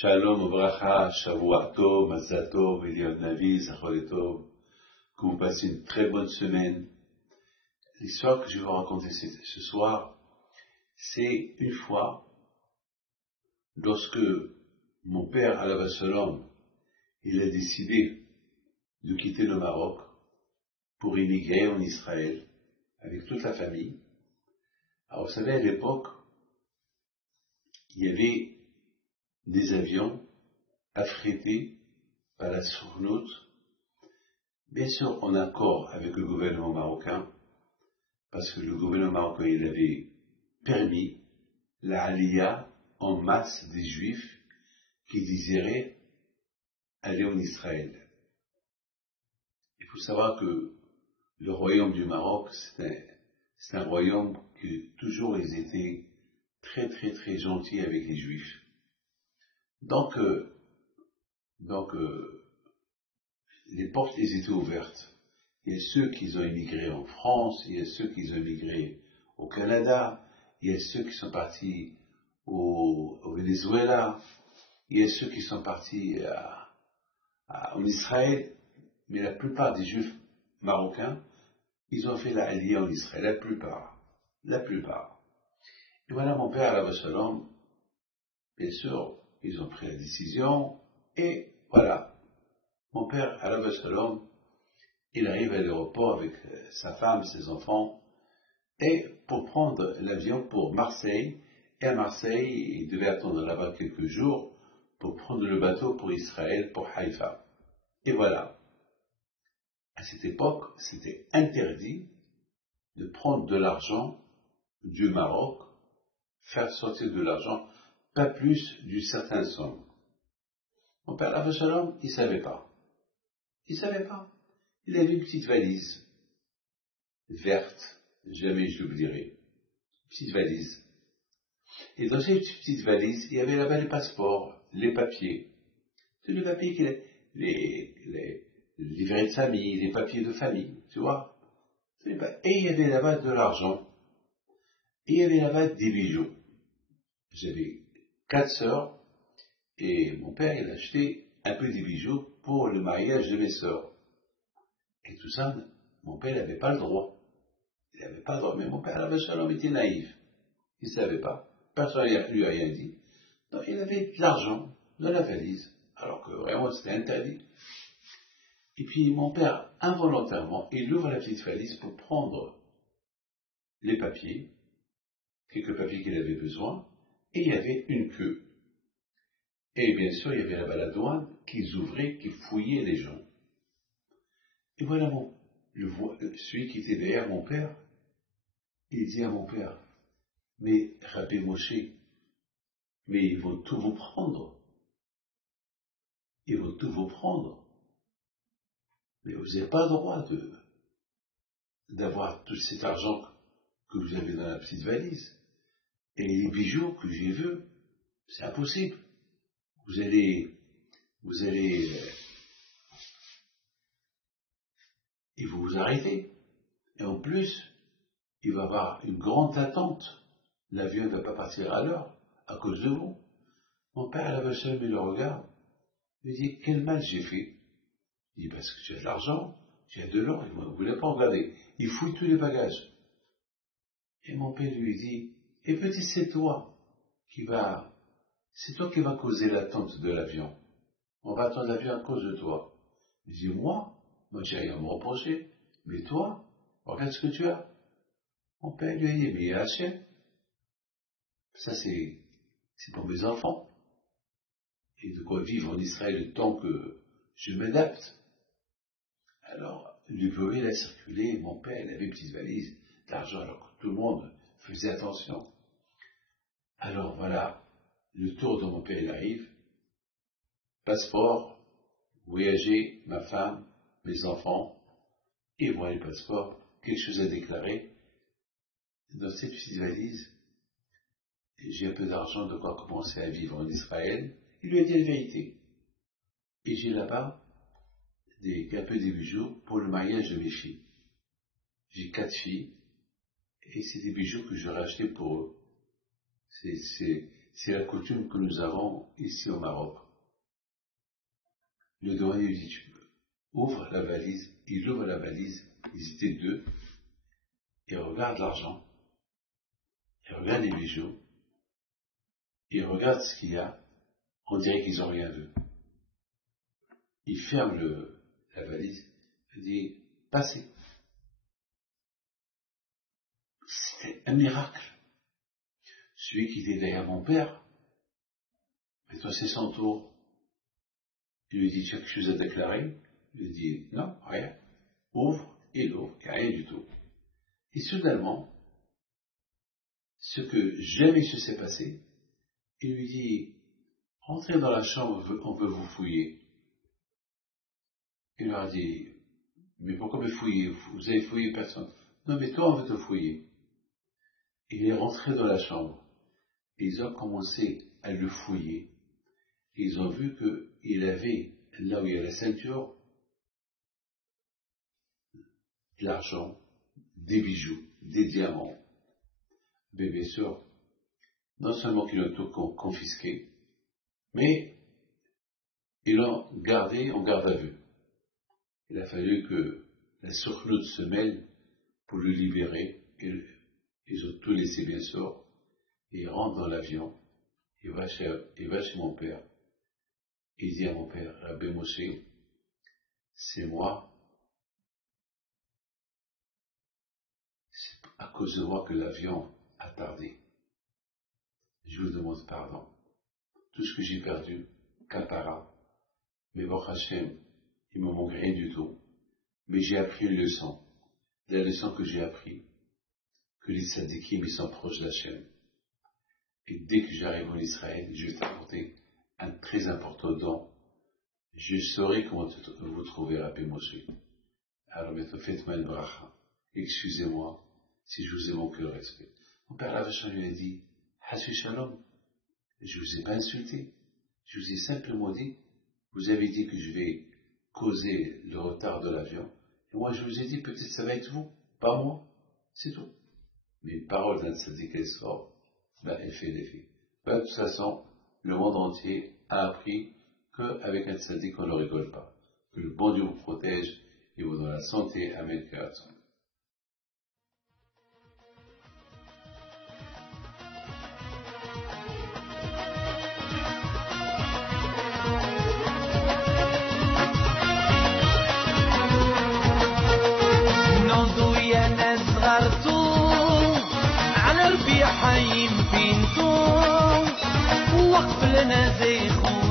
Shalom Obracha, Shavua Tov, Mazal Tov, Eliyahu Navi, Zachor Tov. Que vous passez une très bonne semaine. L'histoire que je vais vous raconter ce soir, c'est une fois, lorsque mon père, Alav Shalom, il a décidé de quitter le Maroc pour immigrer en Israël avec toute la famille. Alors vous savez, à l'époque, il y avait des avions affrétés par la Sournout, bien sûr en accord avec le gouvernement marocain, parce que le gouvernement marocain il avait permis la aliyah en masse des juifs qui désiraient aller en Israël. Il faut savoir que le royaume du Maroc, c'est un royaume que toujours ils étaient très gentils avec les juifs. Donc les portes elles étaient ouvertes. Il y a ceux qui ont immigré en France, il y a ceux qui ont immigré au Canada, il y a ceux qui sont partis au Venezuela, il y a ceux qui sont partis en Israël, mais la plupart des juifs marocains, ils ont fait la aliyah en Israël, la plupart. Et voilà mon père, Alav Shalom, bien sûr, ils ont pris la décision, et voilà, mon père, Alav Shalom, il arrive à l'aéroport avec sa femme, ses enfants, et pour prendre l'avion pour Marseille, et à Marseille, il devait attendre là-bas quelques jours pour prendre le bateau pour Israël, pour Haïfa. Et voilà, à cette époque, c'était interdit de prendre de l'argent du Maroc, faire sortir de l'argent, pas plus d'une certaine somme. Mon père, Alav Shalom, il ne savait pas. Il avait une petite valise, verte, jamais je l'oublierai, petite valise. Et dans cette petite valise, il y avait là-bas les passeports, les papiers. Tous les papiers, les livrets de famille, les papiers de famille, tu vois. Et il y avait là-bas de l'argent. Et il y avait là-bas des bijoux. J'avais 4 sœurs, et mon père, il a acheté un peu des bijoux pour le mariage de mes sœurs. Et tout ça, mon père n'avait pas le droit. Il n'avait pas le droit, mais mon père, Alav Shalom, était naïf. Il ne savait pas. Personne ne lui a rien dit. Donc, il avait de l'argent dans la valise, alors que vraiment c'était interdit. Et puis mon père, involontairement, il ouvre la petite valise pour prendre les papiers, quelques papiers qu'il avait besoin, et il y avait une queue. Et bien sûr, il y avait là-bas la douane qui ouvrait, qui fouillait les gens. Et voilà celui qui était derrière mon père, il dit à mon père, mais Rabbi Moshe, mais ils vont tout vous prendre. Ils vont tout vous prendre. Mais vous n'avez pas le droit d'avoir tout cet argent que vous avez dans la petite valise. Et les bijoux que j'ai vus, c'est impossible. Vous allez, ils vont vous arrêter. Et en plus, il va y avoir une grande attente. L'avion ne va pas partir à l'heure, à cause de vous. Mon père, Alav Shalom, il le regarde. Il dit, quel mal j'ai fait? Il dit, parce que tu as de l'argent, tu as de l'or, il ne voulait pas regarder. Il fouille tous les bagages. Et mon père lui dit, et petit, c'est toi qui va causer l'attente de l'avion. On va attendre l'avion à cause de toi. Il dit, moi, j'ai rien à me reprocher, mais toi, regarde ce que tu as. Mon père lui a dit, mais Hachem, ça c'est pour mes enfants. Et de quoi vivre en Israël le temps que je m'adapte. Alors, le il a circulé, mon père, il avait une petite valise d'argent, alors que tout le monde faisait attention. Alors voilà, le tour de mon père, il arrive, passeport, voyager, ma femme, mes enfants, et voilà le passeport, quelque chose à déclarer. Dans cette petite valise, j'ai un peu d'argent de quoi commencer à vivre en Israël. Il lui a dit la vérité. Et j'ai là-bas un peu des bijoux pour le mariage de mes filles. J'ai 4 filles, et c'est des bijoux que j'aurais achetés pour eux. C'est la coutume que nous avons ici au Maroc. Le douanier lui dit, ouvre la valise. Il ouvre la valise, ils étaient deux, il regarde l'argent, il regarde les bijoux, il regarde ce qu'il y a, on dirait qu'ils n'ont rien vu. Il ferme la valise, il dit, passez. C'était un miracle. Celui qui était derrière mon père, mais toi c'est son tour. Il lui dit, tu as quelque chose à déclarer? Il lui dit, non, rien. Ouvre, il ouvre, il n'y a rien du tout. Et soudainement, ce que jamais se s'est passé, il lui dit, entrez dans la chambre, on veut vous fouiller. Il leur a dit, mais pourquoi me fouiller? Vous avez fouillé personne. Non, mais toi, on veut te fouiller. Il est rentré dans la chambre. Et ils ont commencé à le fouiller. Et ils ont vu qu'il avait, là où il y a la ceinture, de l'argent, des bijoux, des diamants. Mais bien sûr, non seulement qu'ils l'ont tout confisqué, mais ils l'ont gardé en garde à vue. Il a fallu que la sournoute se mêle pour le libérer. Et ils ont tout laissé, bien sûr. Et il rentre dans l'avion. Il va chez mon père. Il dit à mon père, Rabbi Moshe, c'est moi. C'est à cause de moi que l'avion a tardé. Je vous demande pardon. Tout ce que j'ai perdu, Kapara, mais Baruch Hashem, il me manque rien du tout. Mais j'ai appris une leçon. La leçon que j'ai appris, que les tzadikim, ils sont proches d'Hachem. Et dès que j'arrive en Israël, je vais t'apporter un très important don. Je saurai comment vous trouver Rabbi Moshe. Alors maintenant, faites-moi une bracha. Excusez-moi si je vous ai manqué le respect. Mon père Lavachan lui a dit, Hashu Shalom, je ne vous ai pas insulté. Je vous ai simplement dit, vous avez dit que je vais causer le retard de l'avion. Et moi, je vous ai dit, peut-être ça va être vous, pas moi. C'est tout. Mais une parole d'un tzaddik esor, elle fait l'effet. De toute façon, le monde entier a appris qu'avec un tzaddik, on ne rigole pas. Que le bon Dieu vous protège et vous donne la santé. Amen. على ربيع حي بينتو وقف لنا زي خو